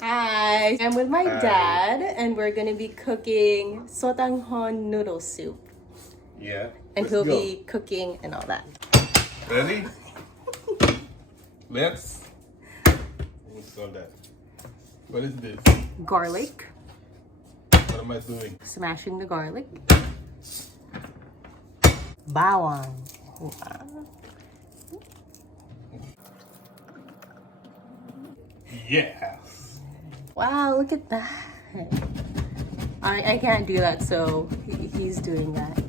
Hi, I'm with my Hi. dad and we're gonna be cooking Sotanghon noodle soup. Yeah. And Let's he'll go. be cooking and all that. Ready? Let's. What's all that? What is this? Garlic, What am I doing? smashing the garlic. Bawang. Yes. Wow, look at that. I can't do that, so he's doing that.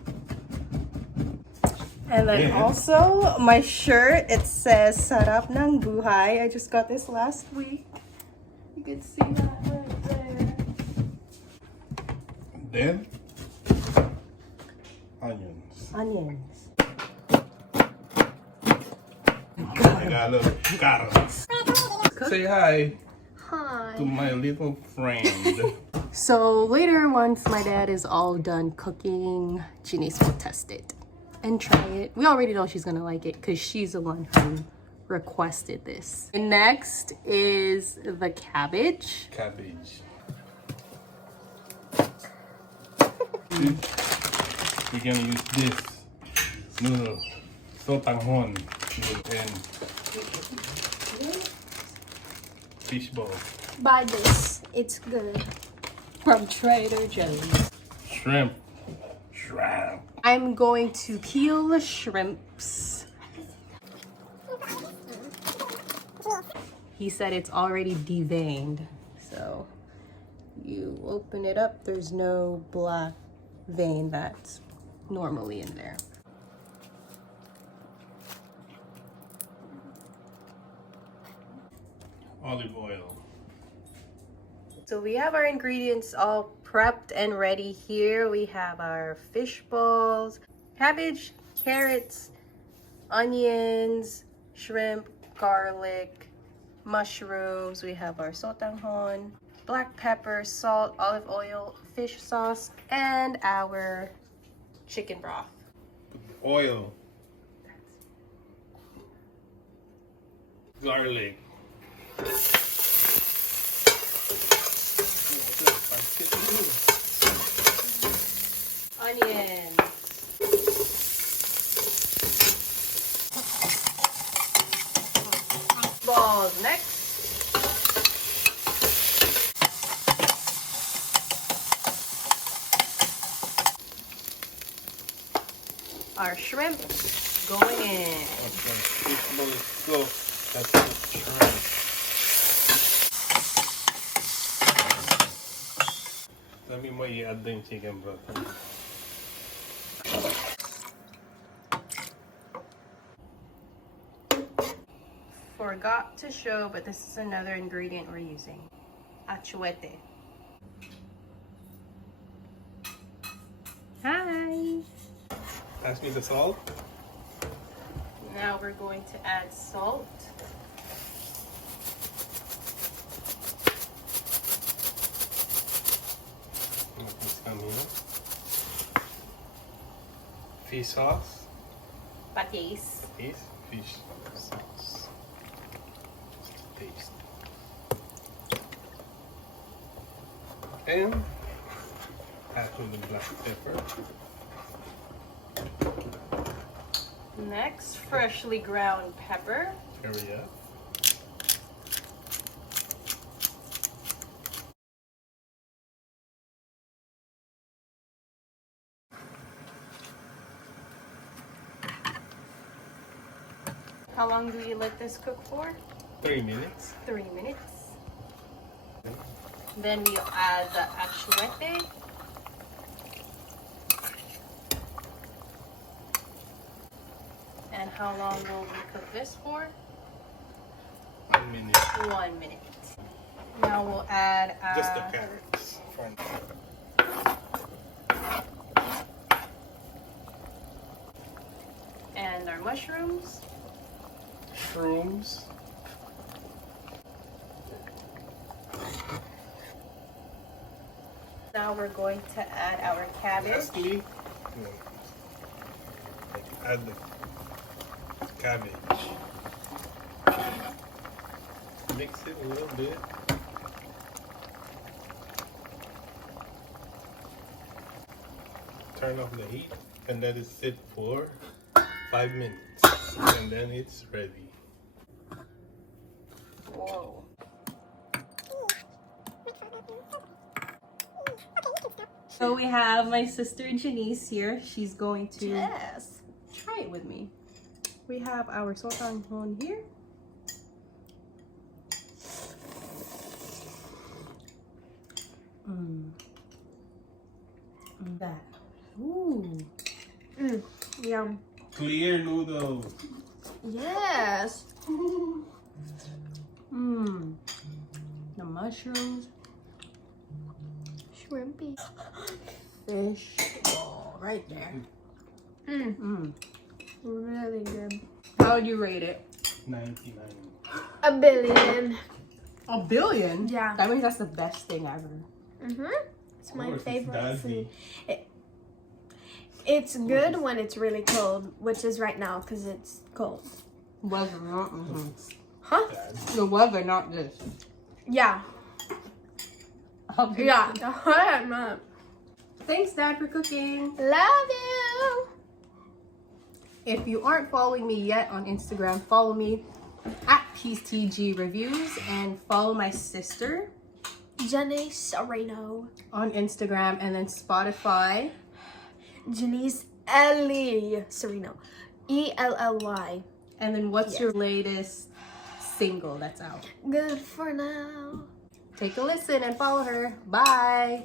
And then Yeah. also, my shirt, it says Sarap ng Buhay. I just got this last week. You can see that right there. Then onions. Onions. I got a little carrots. Say hi Hi. to my little friend. So later, once my dad is all done cooking, Genise will test it and try it. We already know she's gonna like it because she's the one who requested this. And next is the cabbage. Cabbage. We're gonna use this noodle, Sotanghon noodle, and fish ball. Buy this, it's good. From Trader Joe's. Shrimp. I'm going to peel the shrimps. He said it's already deveined, so you open it up, there's no black vein that's normally in there. Olive oil. So we have our ingredients all prepped and ready here. We have our fish balls, cabbage, carrots, onions, shrimp, garlic, mushrooms. We have our sotanghon, black pepper, salt, olive oil, fish sauce, and our chicken broth. Oil. Garlic. Onions. Balls next. Our shrimp going in. That's the shrimp. Sabi mo i-add din chicken broth. Forgot to show, but this is another ingredient we're using. Achuete. Hi! Ask me the salt. Now we're going to add salt. Fish sauce. Patis. Fish sauce. Just to taste. And add to the black pepper. Next, freshly ground pepper. Hurry up. How long do you let this cook for? 3 minutes. 3 minutes. Then we'll add the achuete. And how long will we cook this for? 1 minute. 1 minute. Now we'll add Just the carrots. and our mushrooms. Shrooms. Now we're going to add our cabbage. Lastly, add the cabbage. Mix it a little bit. turn off the heat and let it sit for 5 minutes. And then it's ready. Whoa. So we have my sister Genise here. She's going to try it with me. We have our Sotanghon here. That. Ooh. Yum. Clear noodle. Yes. The mushrooms. Shrimpy. Fish ball right there. Really good. How would you rate it? 99. A billion. A billion? Yeah. That means that's the best thing ever. It's my It's favorite Dazzy. food. It's good when it's really cold, which is right now because it's cold. Weather, not Huh? Dazzy. the weather, not this. Yeah. Yeah. Love Thanks, Dad, for cooking. you. If you aren't following me yet on Instagram, follow me at PeaceTG Reviews and follow my sister Genise Sarino. on Instagram and then Spotify. Genise Elly Sarino. ELLY. And then what's your latest single that's out? Good for now. Take a listen and follow her. Bye.